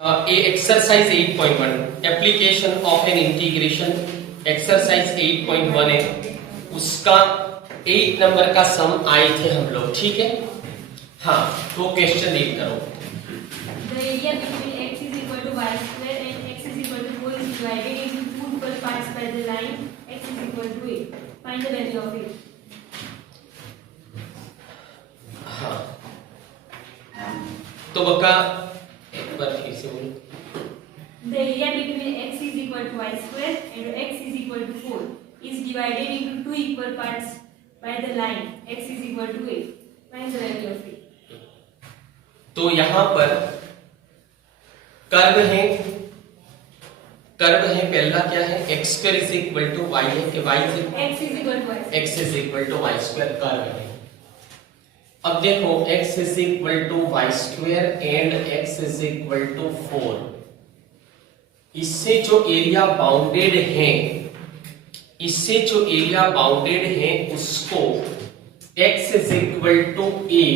Exercise 8.1 application of an integration exercise 8.1 है, उसका 8 number का सम आए थे हम लोग। ठीक है, हाँ तो क्वेश्चन रीड करो। The area between x is equal to y square and x is equal to 4 is divided into two equal parts by the line x is equal to 8. Find the value of it. हाँ तो बका एक बार फिर से बोलो। The area between x is equal to y square and x is equal to 4 is divided into two equal parts by the line x is equal to 8. Find the value of it. तो यहां पर curve है पहला क्या है, x square is equal to y है कि y x is equal to y. X is equal to y square curve है। अब देखो x is equal to y square and x is equal to 4, इससे जो एरिया बाउंडेड है उसको x is equal to a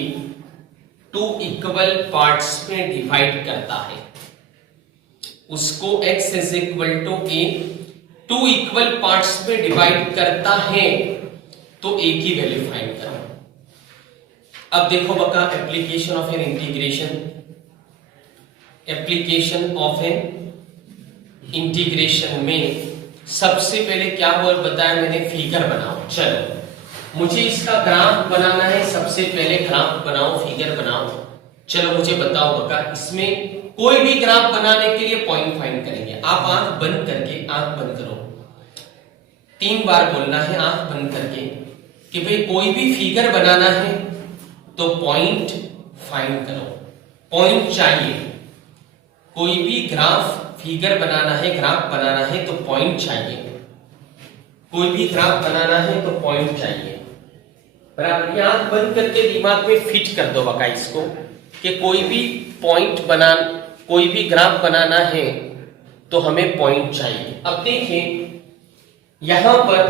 two equal parts में divide करता है। उसको x is equal to a two equal parts में डिवाइड करता है, तो a की वैल्यू फाइंड करो। अब देखो बका एप्लीकेशन ऑफ एन इंटीग्रेशन में सबसे पहले क्या बोल बताया मैंने, फिगर बनाओ। चलो मुझे इसका ग्राफ बनाना है, सबसे पहले ग्राफ बनाओ, फिगर बनाओ। चलो मुझे बताओ बका, इसमें कोई भी ग्राफ बनाने के लिए पॉइंट फाइंड करेंगे। आप आंख बंद करो, 3 बार बोलना है आंख बंद करके कि भाई कोई भी फिगर बनाना है तो पॉइंट फाइंड करो। पॉइंट चाहिए, कोई भी फिगर बनाना है, ग्राफ बनाना है तो पॉइंट चाहिए। कोई भी ग्राफ बनाना है तो पॉइंट चाहिए, बराबर। ये आंख बंद करके दिमाग में फिट कर दो बका इसको कि कोई भी ग्राफ बनाना है तो हमें पॉइंट चाहिए। अब देखिए यहां पर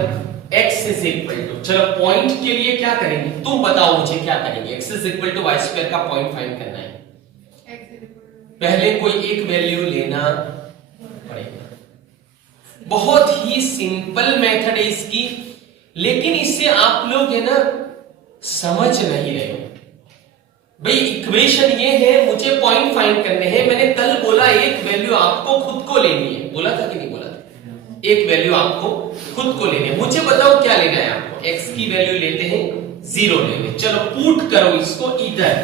x इज इक्वल टू, चलो पॉइंट के लिए क्या करेंगे, तुम बताओ मुझे क्या करेंगे। x is equal to y square का पॉइंट फाइंड करना है, पहले कोई एक वैल्यू लेना पड़ेगा। बहुत ही सिंपल मेथड है इसकी, लेकिन इससे आप लोग है ना समझ नहीं रहे हो। भाई इक्वेशन ये है, मुझे पॉइंट फाइंड करने हैं। मैंने कल बोला एक वैल्यू आपको खुद को लेनी है, बोला था कि नहीं बोला था? एक वैल्यू आपको खुद को लेनी है। मुझे बताओ क्या लेना है आपको। x की वैल्यू लेते हैं 0 लेंगे। चलो पुट करो इसको इधर,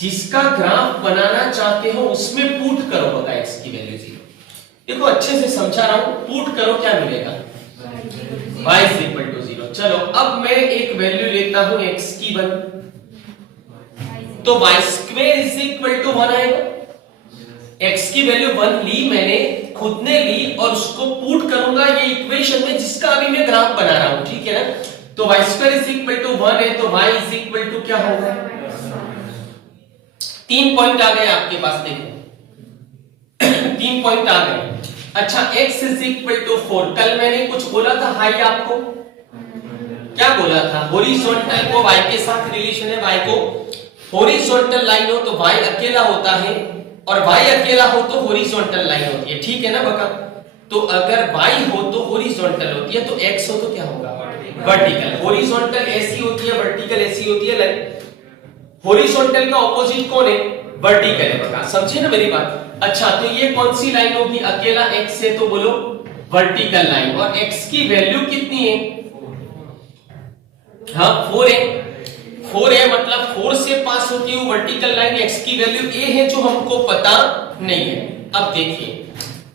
जिसका ग्राफ बनाना चाहते हो उसमें पुट करो बता x की वैल्यू 0। देखो अच्छे से समझा रहा हूं, पुट करो क्या मिलेगा, y इज इक्वल टू 0। चलो अब मैं एक वैल्यू लेता हूं x की 1, तो y square is equal to 1 आएगा। x की वैल्यू 1 ली मैंने, खुद ने ली, और उसको पुट करूंगा ये इक्वेशन में जिसका अभी मैं ग्राफ बना रहा हूं, ठीक है ना। तो y square is equal to 1 है, तो y इज इक्वल टू क्या होगा, 3 पॉइंट आ गए आपके पास, देखो 3 पॉइंट आ गए। अच्छा x इज इक्वल टू 4, कल मैंने कुछ बोला था हाई, आपको क्या बोला था, हॉरिजॉन्टल को y के साथ रिलेशन है, y को हॉरिजॉन्टल लाइन हो तो y अकेला होता है, और y अकेला हो तो हॉरिजॉन्टल लाइन होती है, ठीक है ना बका। तो अगर y हो तो हॉरिजॉन्टल होती है, तो x हो तो क्या होगा, वर्टिकल। हॉरिजॉन्टल ऐसी होती है, वर्टिकल ऐसी होती है। लाइन हॉरिजॉन्टल का ऑपोजिट कौन है, वर्टिकल है बका, समझे ना मेरी बात। अच्छा तो ये कौन सी लाइन होगी, अकेला x है तो बोलो वर्टिकल लाइन, और x की वैल्यू कितनी है, हाँ 4 है, मतलब 4 से पास होती है वर्टिकल लाइन। x की वैल्यू a है जो हमको पता नहीं है। अब देखिए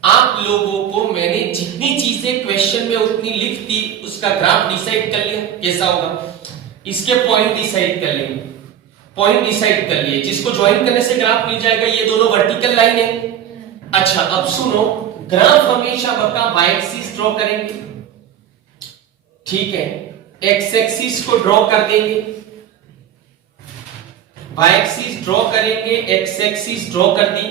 आप लोगों को मैंने जितनी चीजें क्वेश्चन में उतनी लिख दी, उसका ग्राफ डिसाइड कर लिया कैसा होगा, इसके पॉइंट डिसाइड कर लिए, जिसको ज्वाइन करने से ग्राफ मिल जाएगा। ये दोनों वर्टिकल लाइन है। अच्छा अब सुनो, ग्राफ हमेशा बका y एक्सिस ड्रॉ करेंगे, ठीक है, x एक्सिस को ड्रॉ कर देंगे, y एक्सिस ड्रॉ करेंगे, x एक्सिस ड्रॉ कर दी।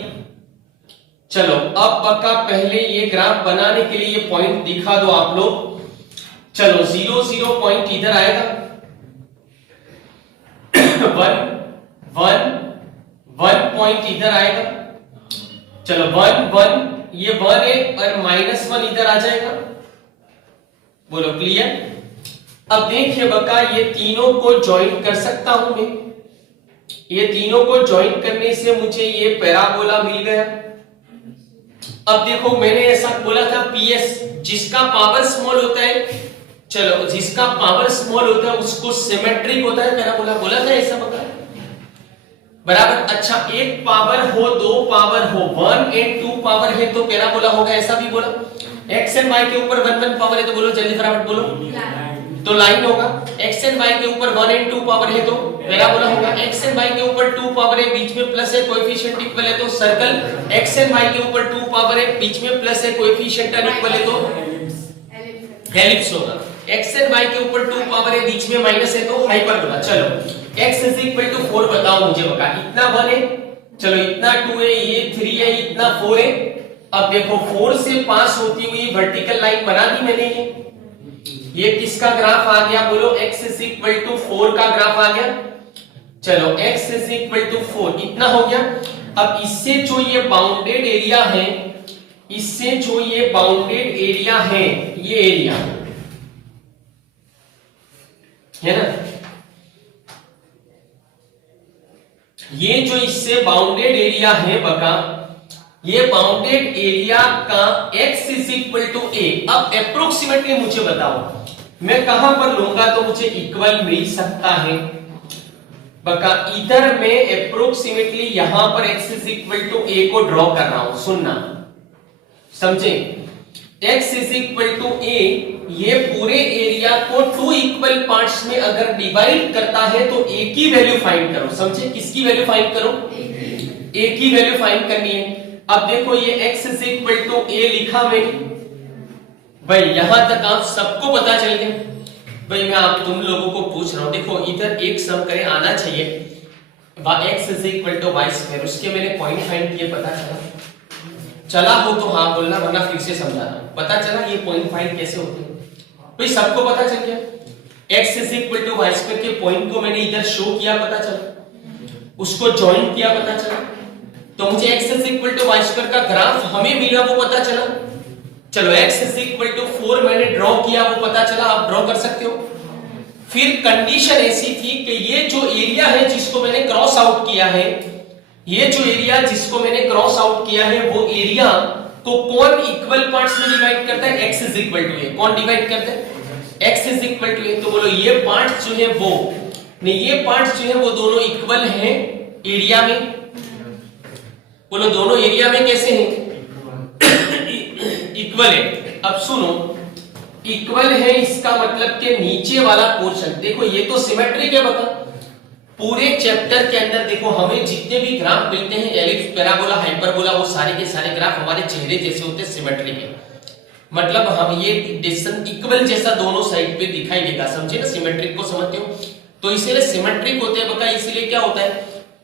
चलो अब बका पहले ये ग्राफ बनाने के लिए ये पॉइंट दिखा दो आप लोग। चलो 0 0 पॉइंट इधर आएगा, 1 1 1 पॉइंट इधर आएगा, चलो 1 1, ये 1 है और -1 इधर आ जाएगा। बोलो क्लियर। अब देखिए बका, ये तीनों को ज्वाइन कर सकता हूं मैं। ये तीनों को ज्वाइन करने से मुझे ये पैराबोला मिल गया। अब देखो मैंने ऐसा बोला था पीएस, जिसका पावर स्मॉल होता है, चलो जिसका पावर स्मॉल होता है उसको सिमेट्रिक होता है पैराबोला, बोला था ऐसा बका बराबर। अच्छा, एक पावर हो, दो पावर हो, 1 और 2 पावर है तो पैराबोला होगा, ऐसा भी बोला। एक्स एंड वाई के ऊपर 1 1 पावर है तो बोलो जल्दी फटाफट बोलो, तो लाइन होगा। एक्स एंड वाई के ऊपर 1 और 2 पावर है तो पैराबोला होगा। एक्स एंड वाई के ऊपर 2 पावर है, बीच में प्लस है, कोएफिशिएंट इक्वल है तो सर्कल। एक्स एंड वाई के ऊपर 2 पावर है, बीच में प्लस है, कोएफिशिएंट अनइक्वल है तो एलिप्स होगा। एक्स एंड वाई के ऊपर 2 पावर है, बीच में माइनस है तो हाइपरबोला। चलो x इज इक्वल टू 4 बताओ मुझे बका, इतना 1 है, चलो इतना 2 है, ये 3 है, इतना 4 है। अब देखो 4 से पास होती हुई वर्टिकल लाइन बना दी मैंने। ये किसका ग्राफ आ गया बोलो, x इज इक्वल टू 4 का ग्राफ आ गया। चलो x इज इक्वल टू 4 इतना हो गया। अब इससे जो ये बाउंडेड एरिया है, इससे जो ये बाउंडेड एरिया है, ये एरिया है ना, ये जो इससे बाउंडेड एरिया है बका, ये बाउंडेड एरिया का x is equal to a। अब अप्रोक्सीमेटली मुझे बताओ मैं कहां पर लूंगा तो मुझे इक्वल मिल सकता है बका। इधर मैं अप्रोक्सीमेटली यहां पर x is equal to a को ड्रॉ कर रहा हूं, सुनना समझे। x is equal to a, ये पूरे एरिया को 2 इक्वल पार्ट्स में अगर डिवाइड करता है तो a की वैल्यू फाइंड करो, समझे। किसकी वैल्यू फाइंड करो, a की वैल्यू फाइंड करनी है। अब देखो ये x is equal to a लिखा मैंने भाई, यहां तक आप सबको पता चल गया भाई। मैं आप तुम लोगों को पूछ रहा हूं, देखो इधर एक सम करे आना चाहिए, x is equal to y square, उसके मैंने पॉइंट फाइंड किए, पता चला हो तो हाँ बोलना, वरना फिर से समझाना। पता चला ये पॉइंट फाइंड कैसे होते हैं भाई, सबको पता चल गया। x is equal to y square के पॉइंट को मैंने इधर शो किया, पता चला, उसको ज्वाइन किया, पता चला, तो मुझे x is equal to y square का ग्राफ हमें मिला, वो पता चला। चलो x इज इक्वल टू 4 मैंने ड्रॉ किया, वो पता चला, आप ड्रॉ कर सकते हो। फिर कंडीशन ऐसी थी कि ये जो एरिया है जिसको मैंने क्रॉस आउट किया है, ये जो एरिया जिसको मैंने क्रॉस आउट किया है, वो एरिया को कौन इक्वल पार्ट्स में डिवाइड करता है, x is equal to a। कौन डिवाइड करता है, x is equal to a। तो बोलो ये पार्ट्स जो है वो नहीं, ये पार्ट्स जो है वो दोनों इक्वल हैं एरिया में। बोलो दोनों एरिया में कैसे हैं, इक्वल है। अब सुनो, इक्वल है इसका मतलब कि नीचे वाला पोर्शन, देखो ये तो सिमेट्रिक है बता। पूरे चैप्टर के अंदर देखो हमें जितने भी ग्राफ मिलते हैं, एलिप्स, पैराबोला, हाइपरबोला, वो सारे के सारे ग्राफ हमारे चेहरे जैसे होते हैं, सिमेट्रिक है। मतलब हम ये डिस्टेंस इक्वल जैसा दोनों साइड पे दिखाई देगा, समझे ना, सिमेट्रिक को समझते हो। तो इसीलिए सिमेट्रिक होते हैं बता। इसीलिए क्या होता है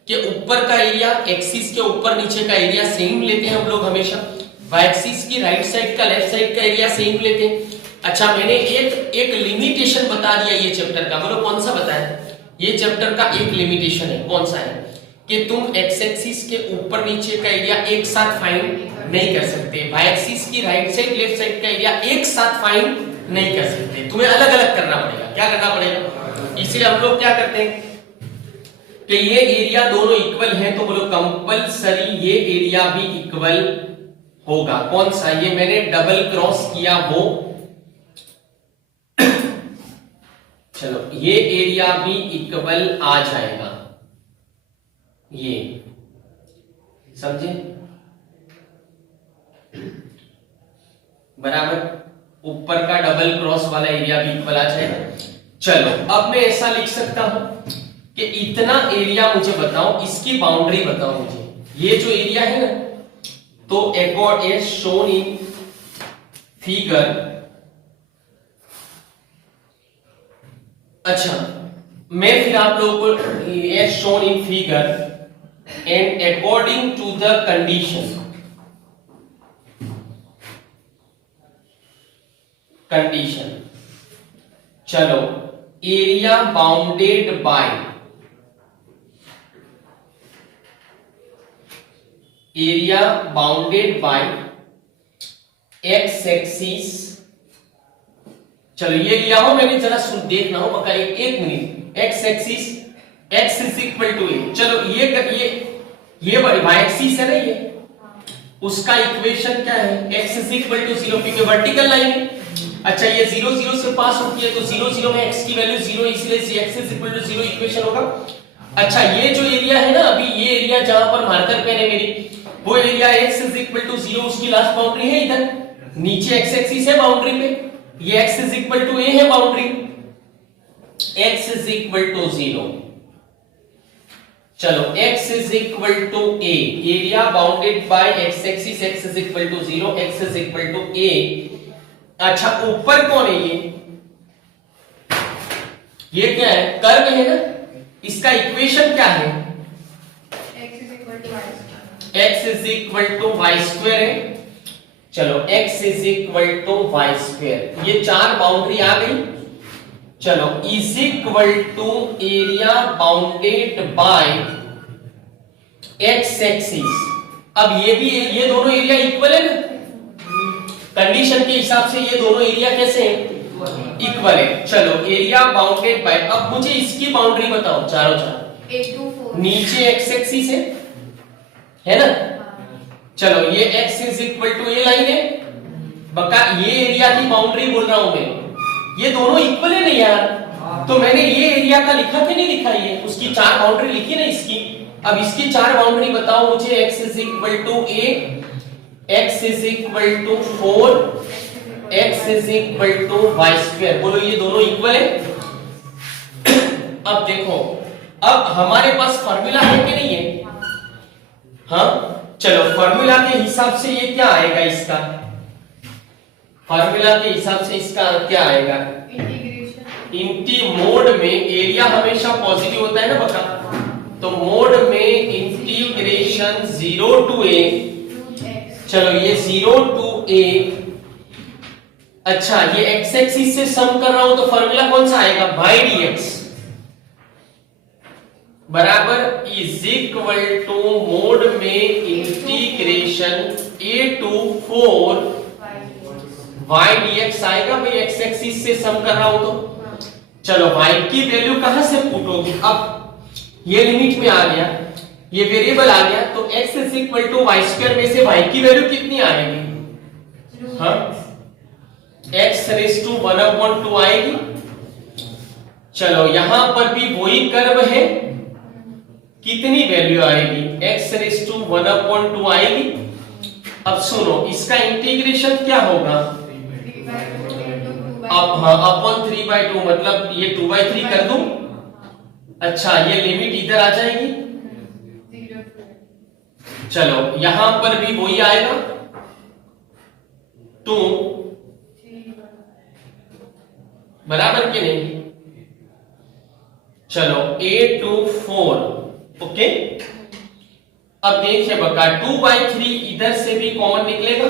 कि ऊपर का एरिया, एक्सिस के ऊपर नीचे का एरिया सेम लेते हैं हम लोग हमेशा। वाई एक्सिस की राइट साइड का लेफ्ट साइड का एरिया सेम लेते हैं। अच्छा, मैंने एक लिमिटेशन बता दिया ये चैप्टर का, बोलो कौन सा बताया। ये चैप्टर का एक लिमिटेशन है, कौन सा है कि तुम एक्स एक्सिस के ऊपर नीचे का एरिया एक साथ फाइंड नहीं कर सकते, वाई एक्सिस की राइट साइड लेफ्ट साइड का एरिया एक साथ फाइंड नहीं कर सकते, तुम्हें अलग अलग करना पड़ेगा। क्या करना पड़ेगा, इसलिए हम लोग क्या करते हैं कि ये एरिया दोनों इक्वल हैं, तो बोलो कंपलसरी ये एरिया भी इक्वल होगा। कौन सा, ये मैंने डबल क्रॉस किया वो, चलो ये एरिया भी इक्वल आ जाएगा, ये समझे बराबर। ऊपर का डबल क्रॉस वाला एरिया भी इक्वल आ जाएगा। चलो अब मैं ऐसा लिख सकता हूं कि इतना एरिया मुझे बताओ, इसकी बाउंड्री बताओ मुझे। ये जो एरिया है ना, तो according as shown in figure, अच्छा मैं फिर आप लोगों को as shown in figure and according to the condition, चलो area bounded by, area bounded by x axis, चलो ये लिया हो मैंने, जरा सुन देखना हो बका, एक minute, x axis x is equal to a, चलो ये वाई एक्सिस है ना, ये उसका इक्वेशन क्या है, x इज इक्वल टू 0, क्योंकि वर्टिकल लाइन है। अच्छा ये 0 0 से पास होती है तो 0 0 में x की वैल्यू 0, इसलिए x is equal to 0 equation होगा। अच्छा ये जो एरिया है ना, अभी ये एरिया जहां पर मार्कर पेन है मेरी, वो area x is equal to 0 उसकी लास्ट बाउंड्री है इधर, नीचे x एक्सिस है बाउंड्री पे, ये x is equal to a है boundary, x is equal to 0, चलो x is equal to a, area bounded by x axis, x is equal to 0, x is equal to a। अच्छा ऊपर कौन है ये क्या है, कर्व है ना, इसका इक्वेशन क्या है, x is equal to y, x is equal to y square है, चलो x is equal to y square, ये चार बाउंड्री आ गई, चलो is equal to area bounded by x axis. अब ये भी, ये दोनों एरिया इक्वल है ना, कंडीशन के हिसाब से ये दोनों एरिया कैसे हैं, इक्वल है। चलो एरिया बाउंडेड बाय, अब मुझे इसकी बाउंड्री बताओ चारों चार, 8 to 4, नीचे x एक्सिस है ना, चलो ये x is equal to a line है, बका ये एरिया की बाउंड्री बोल रहा हूं मैं, ये दोनों इक्वल है ना यार, तो मैंने ये एरिया का लिखा कि नहीं लिखा, ये उसकी चार बाउंड्री लिखी ना इसकी, अब इसकी चार बाउंड्री बताओ मुझे, x is equal to a, x is equal to 4, x is equal to y square, बोलो ये दोनों इक्वल है। अब देखो, अब हमारे पास फार्मूला है कि नहीं है, हाँ चलो फार्मूला के हिसाब से ये क्या आएगा, इसका फार्मूला के हिसाब से इसका क्या आएगा, इंटीग्रेशन, इंटी मोड में एरिया हमेशा पॉजिटिव होता है ना बका, तो मोड में इंटीग्रेशन 0 टू a, चलो ये 0 टू a, अच्छा ये x एक्सिस से सम कर रहा हूं तो फार्मूला कौन सा आएगा, बाय dx बराबर इज इक्वल टू मोड में इंटीग्रेशन a टू 4 y dx आएगा, भाई x एक्सिस से सम कर रहा हूं तो, चलो y की वैल्यू कहां से पुट होगी, अब ये लिमिट में आ गया, ये वेरिएबल आ गया, तो x is equal to y square में से y की वैल्यू कितनी आएगी, हाँ x रेज टू 1/2 आएगी। चलो यहां पर भी वही कर्व है, कितनी वैल्यू आएगी, x रेज टू 1/2 आएगी। अब सुनो इसका इंटीग्रेशन क्या होगा, अब हाँ अपॉन 3/2, मतलब ये 2/3 कर दूं, अच्छा ये लिमिट इधर आ जाएगी, चलो यहां पर भी वही आएगा 2 बराबर के नहीं, चलो a टू 4, ओके। अब देखिए बका 2/3 इधर से भी कॉमन निकलेगा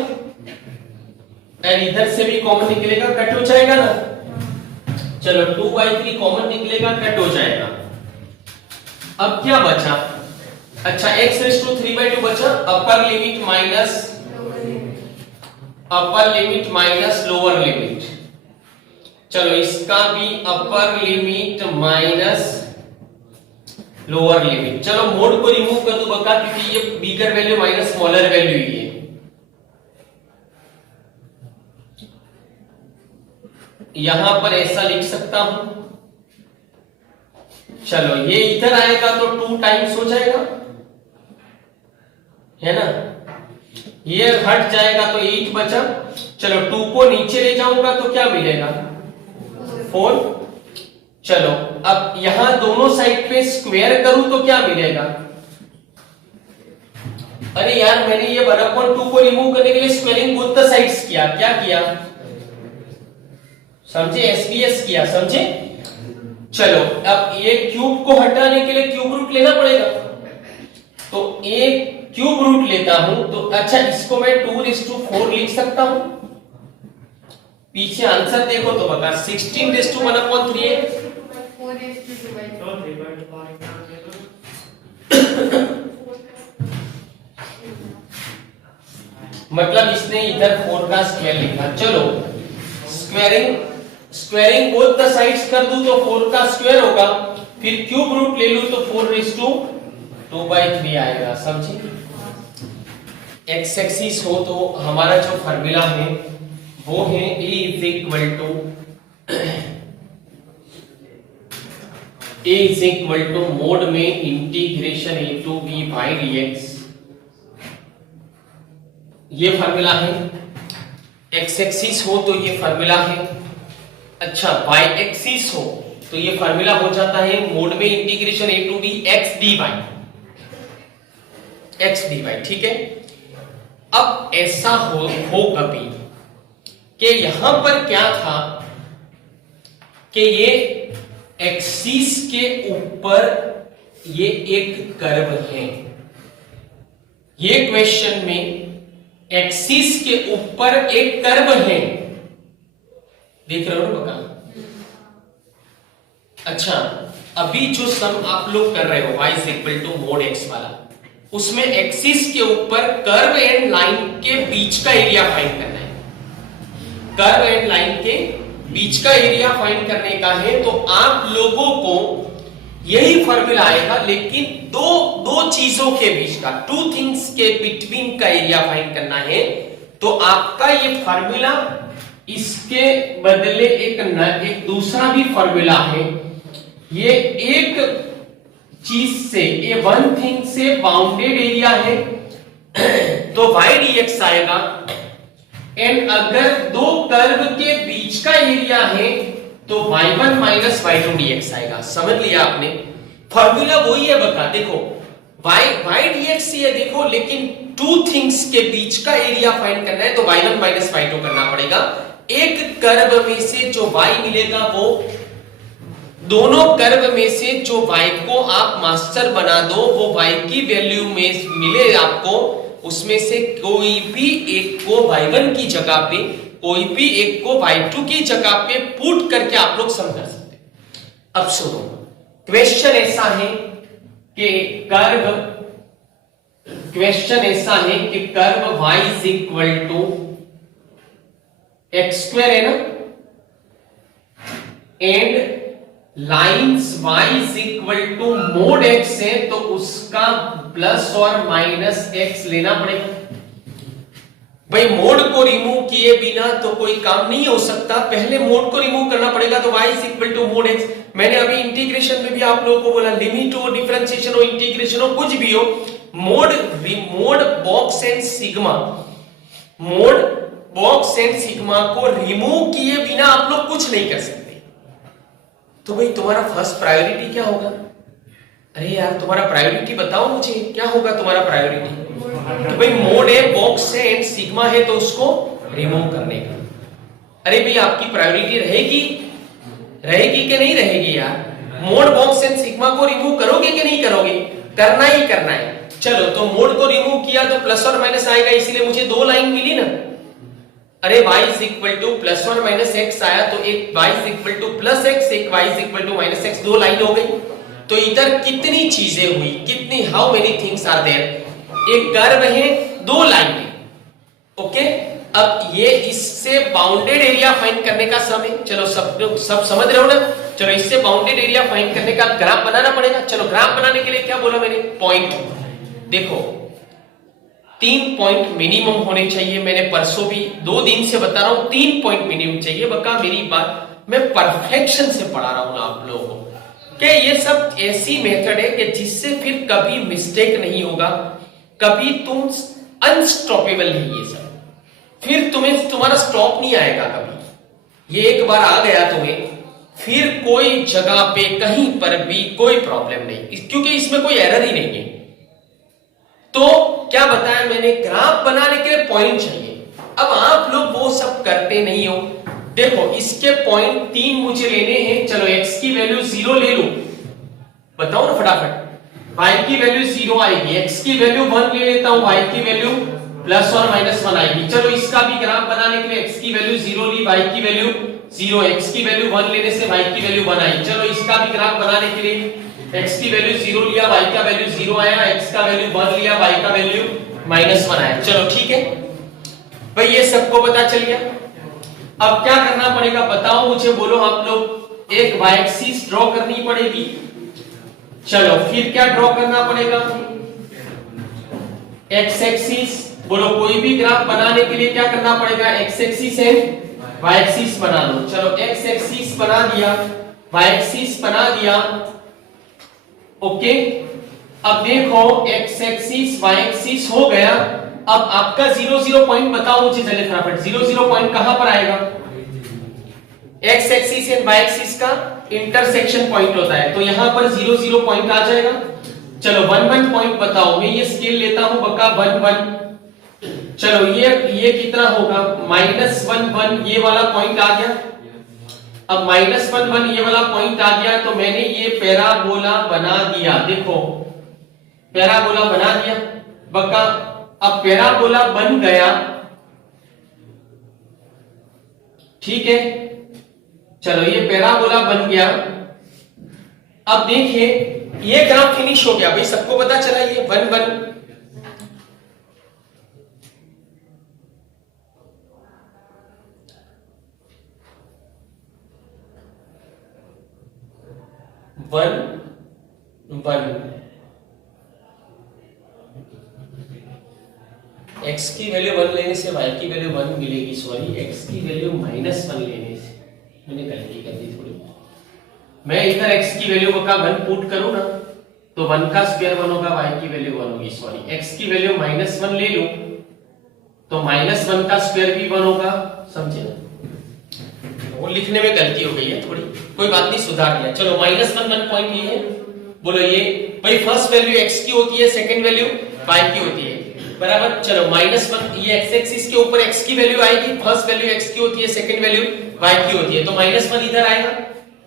और इधर से भी कॉमन निकलेगा, कट हो जाएगा ना, चलो 2/3 कॉमन निकलेगा, कट हो जाएगा। अब क्या बचा, अच्छा x रेज़ टू 3/2 बचा, upper limit minus lower limit, चलो इसका भी upper limit minus lower limit, चलो मोड को रिमूव कर दो बका, क्योंकि ये बिगर वैल्यू माइनस स्मॉलर वैल्यू ही है, यहां पर ऐसा लिख सकता हूं, चलो ये इधर आएगा तो 2 टाइम्स हो जाएगा, है ना, ये हट जाएगा तो 8 बचा, चलो 2 को नीचे ले जाऊंगा तो क्या मिलेगा 4, चलो अब यहां दोनों साइड पे स्क्वायर करूं तो क्या मिलेगा, अरे यार मैंने ये 1/2 को रिमूव करने के लिए स्क्वायरिंग बोथ द साइड्स किया, क्या किया समझे, एसबीएस किया, समझे। चलो अब ये क्यूब को हटाने के लिए क्यूब रूट लेना पड़ेगा, तो एक क्यूब रूट लेता हूं तो अच्छा इसको मैं 2/4 लिख सकता हूं, पीछे आंसर देखो तो बता 16/1/3 है, 4/2 मतलब इसने इधर 4 का स्क्वायर लिखा। चलो स्क्वायरिंग बोथ द साइड्स कर दूं तो 4 का स्क्वायर होगा, फिर क्यूब रूट ले लूं तो 4⁵ आएगा। समझे? एक्स एक्सिस हो तो हमारा जो फार्मूला है वो है A is equal to mod में integration a to b by dx, ये फार्मूला है। एक्स एक्सिस हो तो ये फार्मूला है। अच्छा, वाई एक्सिस हो तो ये फार्मूला हो जाता है मोड में integration a to b x dy, ठीक है। अब ऐसा हो कभी कि यहां पर क्या था कि ये एक्सिस के ऊपर ये एक कर्व है, ये क्वेश्चन में एक्सिस के ऊपर एक कर्व है, देख रहे हो ना बका? अच्छा, अभी जो सम आप लोग कर रहे हो y is equal to mod x वाला, उसमें एक्सिस के ऊपर कर्व एंड लाइन के बीच का एरिया फाइंड करना है। कर्व एंड लाइन के बीच का एरिया फाइंड करने का है तो आप लोगों को यही फार्मूला आएगा, लेकिन दो चीजों के बीच का, टू थिंग्स के बिटवीन का एरिया फाइंड करना है। तो आपका ये फार्मूला, इसके बदले एक दूसरा भी फार्मूला है। ये एक चीज से, ये वन थिंग से बाउंडेड एरिया है तो y dx आएगा। एंड अगर दो कर्व के बीच का एरिया है तो y1 माइनस y2 dx आएगा। समझ लिया आपने? फार्मूला वही है बता, देखो y dx ये देखो, लेकिन टू थिंग्स के बीच का एरिया फाइंड करना है तो y1 माइनस y2 करना पड़ेगा। एक कर्व में से जो y मिलेगा, वो दोनों कर्व में से जो y को आप मास्टर बना दो, वो y की वैल्यू में मिले आपको, उसमें से कोई भी एक को y1 की जगह पे, कोई भी एक को y2 की जगह पे पुट करके आप लोग सम कर सकते हैं। अब सुनो, क्वेश्चन ऐसा है कि curve y is equal to x square है ना, and lines y is equal to mod x है, तो उसका प्लस और माइनस x लेना पड़ेगा। भाई मोड को रिमूव किए बिना तो कोई काम नहीं हो सकता, पहले मोड को रिमूव करना पड़ेगा। तो y is equal to mod x, मैंने अभी इंटीग्रेशन में भी आप लोगों को बोला, लिमिट हो, डिफरेंशिएशन हो, इंटीग्रेशन हो, कुछ भी हो, mode box and sigma, mode box and sigma को रिमूव किए बिना आप लोग कुछ नहीं कर सकते। तो भाई तुम्हारा फर्स्ट प्रायोरिटी क्या होगा? अरे यार तुम्हारा प्रायोरिटी बताओ मुझे, क्या होगा तुम्हारा प्रायोरिटी? तो भाई मोड है, बॉक्स है एंड सिग्मा है, तो उसको रिमूव करने का। अरे भाई आपकी प्रायोरिटी रहेगी कि नहीं रहेगी यार? मोड बॉक्स एंड सिग्मा को रिमूव करोगे कि नहीं करोगे? करना ही करना है। चलो, तो मोड को रिमूव किया तो प्लस और माइनस आएगा, इसलिए मुझे दो लाइन मिली ना। अरे y is equal to plus और माइनस x आया, तो एक y is equal to plus x, एक y is equal to minus x, दो लाइन हो गई। तो इधर कितनी चीजें हुई, कितनी, how many things are there? एक कर्व है, दो लाइन है। ओके, अब ये इससे बाउंडेड एरिया फाइंड करने का सम है। चलो सब समझ रहे हो ना? चलो, इससे बाउंडेड एरिया फाइंड करने का ग्राफ बनाना पड़ेगा। चलो, ग्राफ बनाने के लिए क्या बोला मैंने? पॉइंट। देखो 3 पॉइंट मिनिमम होने चाहिए। मैंने परसों भी 2 दिन से बता रहा हूं 3 पॉइंट मिनिमम चाहिए। बका मेरी बात मैं परफेक्शन से पढ़ा रहा हूं आप लोगों को कि ये सब ऐसी मेथड है कि जिससे फिर कभी मिस्टेक नहीं होगा, कभी तुम अनस्टॉपेबल नहीं, ये सब फिर तुम्हारा स्टॉप नहीं आएगा कभी। ये एक बार आ गया तुम्हें, फिर कोई जगह पे कहीं पर भी कोई प्रॉब्लम नहीं, क्योंकि इसमें कोई एरर ही नहीं है। तो क्या बताया मैंने? ग्राफ बनाने के लिए पॉइंट चाहिए। अब आप लोग वो सब करते नहीं हो। देखो, इसके पॉइंट 3 मुझे लेने हैं। चलो, x की वैल्यू 0 ले लो, बताओ ना फटाफट। y की वैल्यू 0 आएगी, x की वैल्यू 1 ले लेता हूं, y की वैल्यू प्लस और माइनस 1 आएगी। चलो, इसका भी ग्राफ बनाने के लिए x की वैल्यू 0 ली, y की वैल्यू 0, x की वैल्यू 1 लेने से y की वैल्यू 1 आई। चलो, इसका भी ग्राफ बनाने के लिए x की वैल्यू 0 लिया, y का वैल्यू 0 आया, x का वैल्यू 1 लिया, y का वैल्यू -1 आया। चलो ठीक है, भाई ये सबको पता चल गया। अब क्या करना पड़ेगा बताओ मुझे, बोलो आप लोग। एक वाई एक्सिस ड्रॉ करनी पड़ेगी। चलो फिर क्या ड्रॉ करना पड़ेगा? X axis. बोलो कोई भी ग्राफ बनाने के लिए क्या करना पड़ेगा? X axis and y axis बना लो। चलो एक्स एक्सिस बना दिया, वाई एक्सिस बना दिया, ओके। अब देखो एक्स एक्सिस वाई एक्सिस हो गया। अब आपका 0 0 पॉइंट बताओ मुझे चले फटाफट। 0 0 पॉइंट कहां पर आएगा? X axis and y axis का इंटरसेक्शन पॉइंट होता है, तो यहां पर 0 0 पॉइंट आ जाएगा। चलो 1 1 पॉइंट बताओ। मैं ये स्केल लेता हूं बका 1 1। चलो ये कितना होगा? -1 1 ये वाला पॉइंट आ गया। अब -1 1 ये वाला पॉइंट आ गया, तो मैंने ये पैराबोला बना दिया। देखो पैराबोला बना दिया बका। अब पैराबोला बन गया, ठीक है। चलो ये पैराबोला बन गया। अब देखिए ये ग्राफ फिनिश हो गया भाई, सबको पता चला ये 1 1। x की वैल्यू 1 लेने से y की वैल्यू 1 मिलेगी। सॉरी x की वैल्यू -1 लेने से मैंने गलती कर दी थोड़ी। मैं इधर x की वैल्यू का 1 पुट करूं ना, तो 1 का स्क्वायर 1 होगा, y की वैल्यू 1 होगी। सॉरी x की वैल्यू -1 ले लूं तो -1 का स्क्वायर भी 1 होगा, समझे ना? वो लिखने में गलती हो गई है थोड़ी, कोई बात नहीं, सुधार दिया। चलो -1 1 पॉइंट ये है। बोलो ये भाई फर्स्ट वैल्यू x की होती है, सेकंड वैल्यू y की होती है, बराबर। चलो -1 ये x एक्सिस के ऊपर x की वैल्यू आएगी, फर्स्ट वैल्यू x की होती है, सेकंड वैल्यू y की होती है, तो -1 इधर आएगा।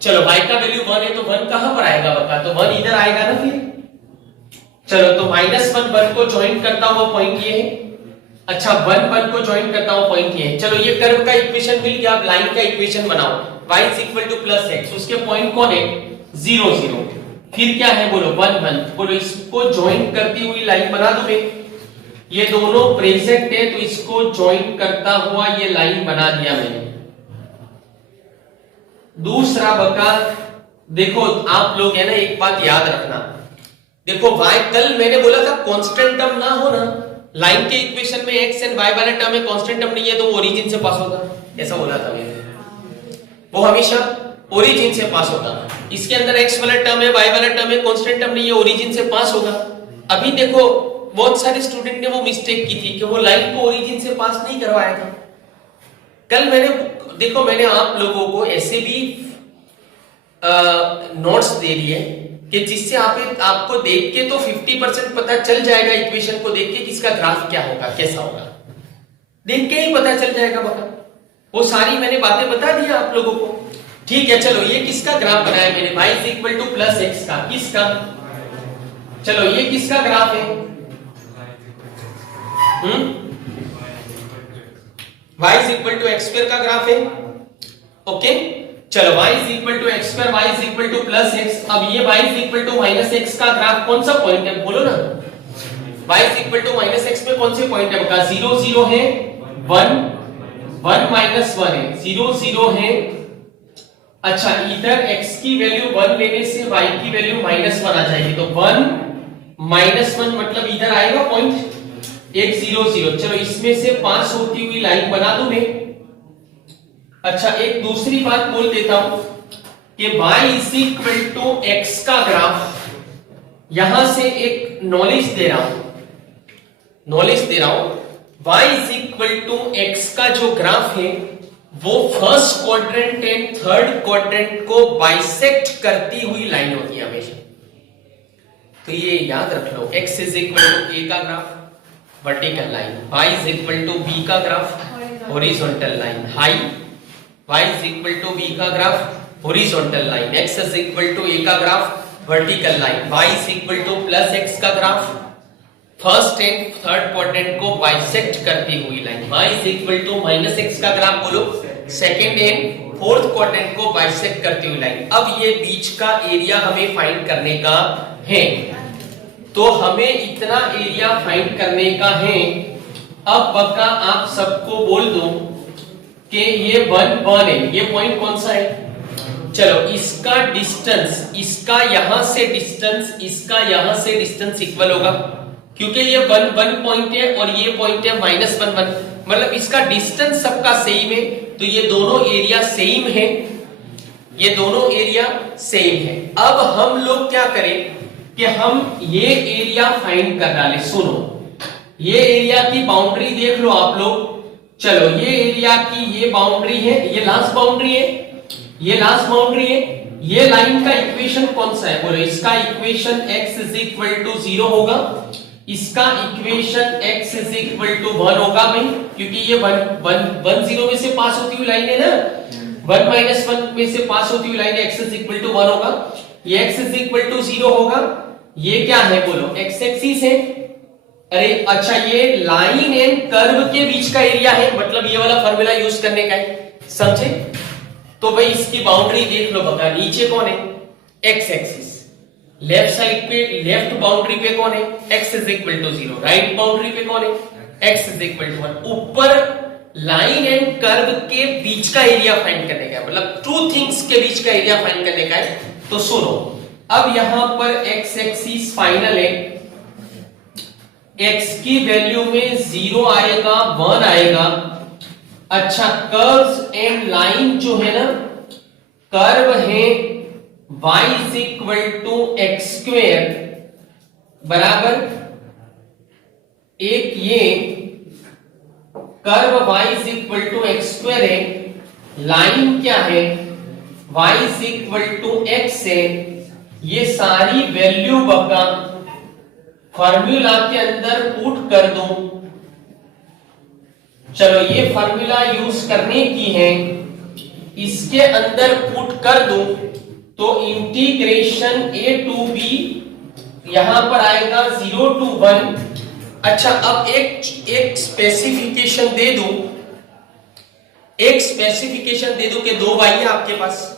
चलो y का वैल्यू 1 है तो 1 कहां पर आएगा बका? तो 1 इधर आएगा ना फिर। चलो तो -1 1 को ज्वाइन करता हुआ पॉइंट ये है। अच्छा 1 1 को ज्वाइन करता हुआ पॉइंट ये है। चलो ये कर्व का इक्वेशन मिल गया। अब लाइन का इक्वेशन बनाओ। y +x, उसके पॉइंट कौन है? 0 0। फिर क्या है? बोलो 1 1। बोलो इसको ज्वाइन करती हुई लाइन बना दो मैं। ये दोनों प्रेजेंट है तो इसको ज्वाइन करता हुआ ये लाइन बना दिया मैंने। दूसरा बका देखो आप लोग है ना, एक बात याद रखना। देखो y, कल मैंने बोला था कांस्टेंट टर्म ना हो ना, लाइन के इक्वेशन में x एंड y वाले टर्म में कांस्टेंट टर्म नहीं है तो वो ओरिजिन से पास होगा, ऐसा बोला था मैंने। वो हमेशा ओरिजिन से पास होगा। इसके अंदर x वाला टर्म है, y वाला टर्म है, कांस्टेंट टर्म नहीं है, ओरिजिन से पास होगा। अभी देखो बहुत सारे स्टूडेंट ने वो मिस्टेक की थी कि वो लाइन को ओरिजिन से पास नहीं करवाया था। कल मैंने आप लोगों को ऐसे भी नोट्स दे दिए कि जिससे आपको देख के तो 50% पता चल जाएगा, इक्वेशन को देख के किसका ग्राफ क्या होगा, कैसा होगा, देख के ही पता चल जाएगा बता। वो सारी मैंने बातें बता दी आप लोगों को, ठीक है। चलो ये किसका ग्राफ बनाया मैंने? y +x का। किसका? चलो ये किसका ग्राफ है? y x² का ग्राफ है, ओके। चलो y x², y +x। अब ये y -x का ग्राफ कौन सा पॉइंट है बोलो ना? y -x में कौन से पॉइंट है बता? 0 0 है, 1 1 -1 है, 0 0 है। अच्छा इधर x की वैल्यू 1 लेने से y की वैल्यू -1 आ जाएगी, तो 1 -1 मतलब इधर आएगा पॉइंट 1 0 0। चलो इसमें से पास होती हुई लाइन बना दूं मैं। अच्छा एक दूसरी बात बोल देता हूं कि y x का ग्राफ, यहां से एक नॉलेज दे रहा हूं y x का जो ग्राफ है वो first quadrant and third quadrant को बाइसेक्ट करती हुई लाइन होती है हमेशा। तो ये याद रख लो, x a का graph vertical line, y b का graph horizontal line, y b का graph horizontal line, x a का graph vertical line, y +x का graph first and third quadrant को बाइसेक्ट करती हुई लाइन, y -x का graph बोलो सेकंड एंड फोर्थ क्वाड्रेंट को बाइसेक्ट करती हुई लाइन। अब ये बीच का एरिया हमें फाइंड करने का है, तो हमें इतना एरिया फाइंड करने का है अब बका आप सबको बोल दो कि ये 1 है, ये पॉइंट कौन सा है? चलो इसका डिस्टेंस, इसका यहां से डिस्टेंस, इसका यहां से डिस्टेंस इक्वल होगा, क्योंकि ये 1 पॉइंट है और ये पॉइंट है -1 मतलब इसका डिस्टेंस सबका सेम है, तो ये दोनों एरिया सेम है, ये दोनों एरिया सेम है। अब हम लोग क्या करें कि हम ये एरिया फाइंड कर डालें। सुनो, ये एरिया की बाउंड्री देख लो आप लोग। चलो ये एरिया की ये बाउंड्री है, ये लास्ट बाउंड्री है, ये लास्ट बाउंड्री है। ये लाइन का इक्वेशन कौन सा है बोलो? इसका equation x is equal to 0 होगा, इसका equation x is equal to 1 होगा भाई, क्योंकि ये 1 0 में से पास होती हुई लाइन है ना, 1 -1 में से पास होती हुई line x is equal to 1 होगा, ये x इज इक्वल टू 0 होगा। ये क्या है बोलो? x एक्सिस है। अरे अच्छा, ये लाइन एंड कर्व के बीच का एरिया है, मतलब ये वाला फार्मूला यूज करने का है, समझे? तो भाई इसकी बाउंड्री देख लो बता, नीचे कौन है? x एक्सिस। लेफ्ट साइड पे, लेफ्ट बाउंड्री पे कौन है? x is equal to 0। Right boundary पे कौन है? x is equal to 1। ऊपर लाइन एंड कर्व के बीच का एरिया फाइंड करने का है, मतलब टू थिंग्स के बीच का एरिया फाइंड करने का है। तो सुनो, अब यहां पर x एक्सिस फाइनल है, x की वैल्यू में 0 आएगा, 1 आएगा। अच्छा, कर्व्स एंड लाइन जो है ना, कर्व है y is equal to x square बराबर एक, ये curve y is equal to x square है, लाइन क्या है? y is equal to x है। ये सारी वैल्यू बका फॉर्मूला के अंदर पुट कर दो। चलो ये फॉर्मूला यूज करने की है, इसके अंदर पुट कर दो तो इंटीग्रेशन a टू b यहां पर आएगा 0 to 1। अच्छा, अब एक स्पेसिफिकेशन दे दो, एक स्पेसिफिकेशन दे दो कि 2 y है आपके पास।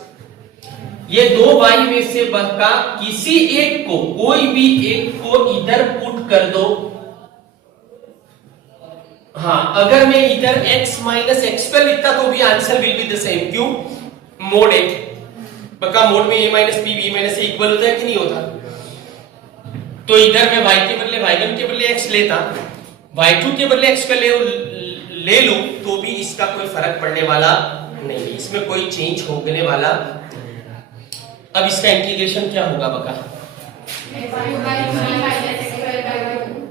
ये 2 y में से बका किसी एक को, कोई भी एक को इधर पुट कर दो। हाँ, अगर मैं इधर x माइनस x लिखता तो भी answer will be the same. क्यों? मोड है बका, मोड में a minus b b minus a equal होता है कि नहीं होता? तो इधर मैं y के बदले y1 के बदले x लेता, y2 के बदले x ले लूं तो भी इसका कोई फर्क पड़ने वाला नहीं, इसमें कोई चेंज होने वाला। अब इसका इंटीग्रेशन क्या होगा बका?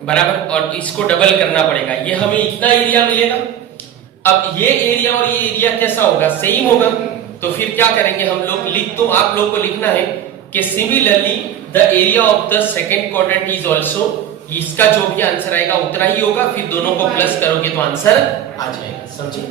बराबर, और इसको डबल करना पड़ेगा, ये हमें इतना एरिया मिलेगा। अब ये एरिया और ये एरिया कैसा होगा? सेम होगा। तो फिर क्या करेंगे हम लोग? लिख दो, आप लोग को लिखना है कि similarly the area of the second quadrant is also, इसका जो भी आंसर आएगा उतना ही होगा, फिर दोनों को प्लस करोगे तो आंसर आ जाएगा, समझे?